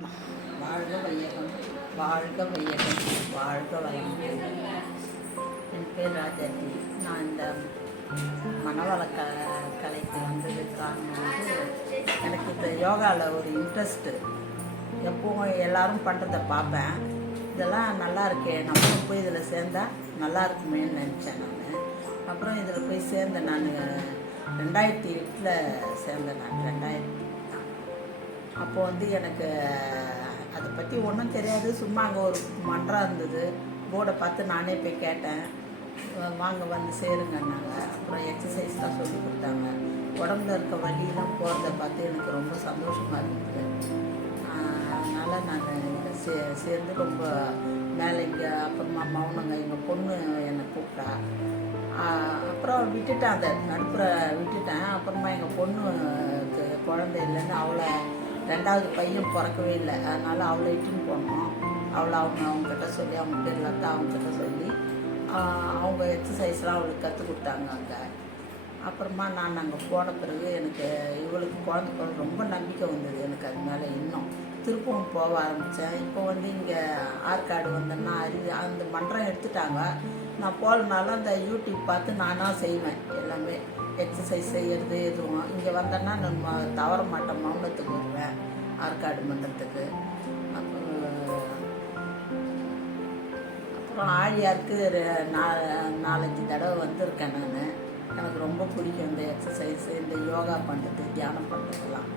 வாழ்க வையகம், வாழ்க வையகம், வாழ்க வளமுடன். என் பேர் ராஜாஜி. நான் இந்த மனவள கலைக்கு வந்தது காரணம் எனக்கு இந்த யோகாவில் ஒரு இன்ட்ரெஸ்ட்டு. எப்பவும் எல்லோரும் பண்ணுறதை பார்ப்பேன். இதெல்லாம் நல்லா இருக்கே, நம்மளும் போய் இதில் சேர்ந்தால் நல்லா இருக்குமேன்னு நினச்சேன் நான். அப்புறம் இதில் போய் சேர்ந்தேன். நான் 2008 சேர்ந்தேன். நான் 2000 அப்போது எனக்கு அதை பற்றி ஒன்றும் தெரியாது. சும்மா அங்கே ஒரு மன்றம் இருந்தது, போர்டை பார்த்து நானே போய் கேட்டேன், வாங்க வந்து சேருங்கன்னாங்க. அப்புறம் எக்ஸசைஸ் தான் சொல்லி கொடுத்தாங்க. உடம்புல இருக்க வலியெல்லாம் போகிறத பார்த்து எனக்கு ரொம்ப சந்தோஷமாக இருந்தது. அதனால் நான் சேர்ந்து ரொம்ப மேலே இங்கே. அப்புறமா மௌனங்க எங்கள் பொண்ணு என்னை கூப்பிட்டா. அப்புறம் விட்டுட்டேன், அதை நடுப்புற விட்டுட்டேன். அப்புறமா எங்கள் பொண்ணுக்கு குழந்தை இல்லைன்னு அவளை 2வது பையன் பிறக்கவே இல்லை, அதனால் அவளை இட்டுன்னு போனோம். அவளை அவங்கக்கிட்ட சொல்லி, அவங்க பேர் லத்தா, அவங்கக்கிட்ட சொல்லி அவங்க எக்ஸசைஸ்லாம் அவளுக்கு கற்றுக் கொடுத்தாங்க அங்கே. அப்புறமா நான் அங்கே போன பிறகு எனக்கு இவளுக்கு குழந்தை ரொம்ப நம்பிக்கை வந்தது எனக்கு அது மேலே. இன்னும் திருப்பவும் போக ஆரம்பித்தேன். இப்போ இங்கே ஆற்காடு வந்தேன்னா அந்த மன்றம் எடுத்துட்டாங்க. நான் போகலனாலும் அந்த யூடியூப் பார்த்து நானாக செய்வேன் எல்லாமே. எக்ஸசைஸ் செய்கிறது எதுவும் இங்கே வந்தேன்னா நம்ம தவற மாட்டேன். மௌனத்துக்கு வருவேன் ஆற்காடு மன்றத்துக்கு. அப்புறம் ஆழியாருக்கு 4-5 தடவை வந்திருக்கேன் நான். எனக்கு ரொம்ப பிடிக்கும் இந்த எக்ஸசைஸு, இந்த யோகா பண்ணுறது, தியானம் பண்ணுறதுலாம்.